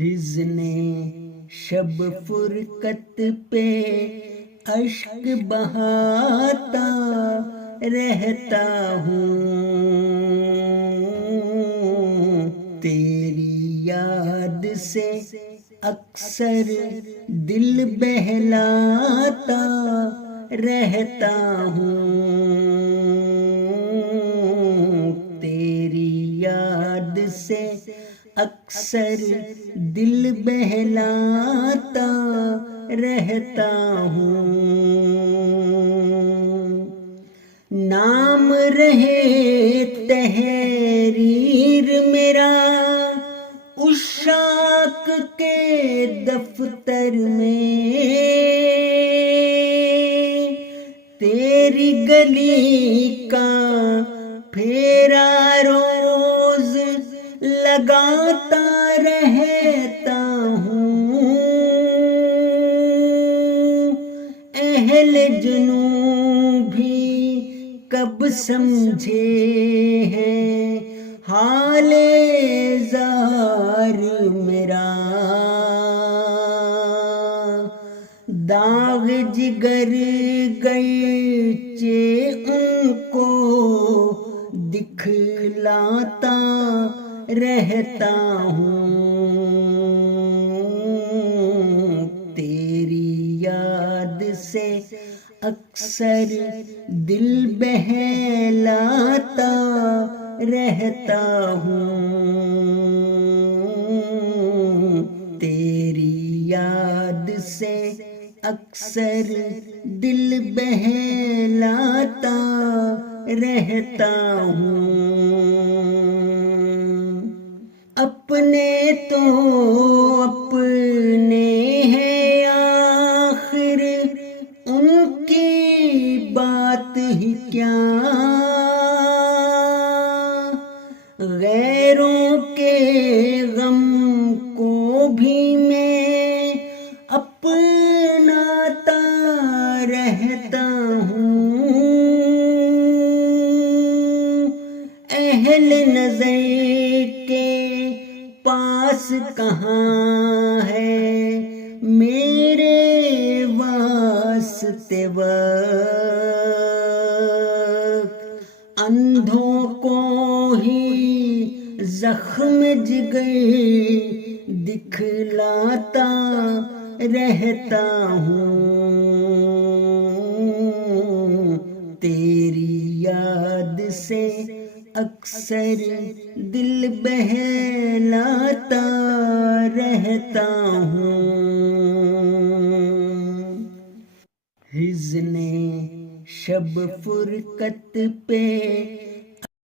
حزن شب فرقت پہ اشک بہاتا رہتا ہوں، تیری یاد سے اکثر دل بہلاتا رہتا ہوں، تیری یاد سے اکثر دل بہلاتا رہتا ہوں، نام رہے تحریر میرا عشاق کے دفتر میں، تیری گلی کا پھیرا روز لگاتا رہتا ہوں، اہل جنوں بھی کب سمجھے ہیں حال زار میرا، داغ جگر گرچہ ان کو دکھلاتا رہتا ہوں، تیری یاد سے اکثر دل بہلاتا رہتا ہوں، تیری یاد سے اکثر دل بہلاتا رہتا ہوں، اپنے تو اپنے ہیں آخر ان کی بات ہی کیا، غیروں کے غم کو بھی میں اپناتا رہتا ہوں، اہل نظر کے پاس کہاں ہے میرے واسطے وقت، اندھوں کو ہی زخم جگر دکھلاتا رہتا ہوں، تیری یاد سے اکثر دل بہلاتا رہتا ہوں، حزن شب فرقت پہ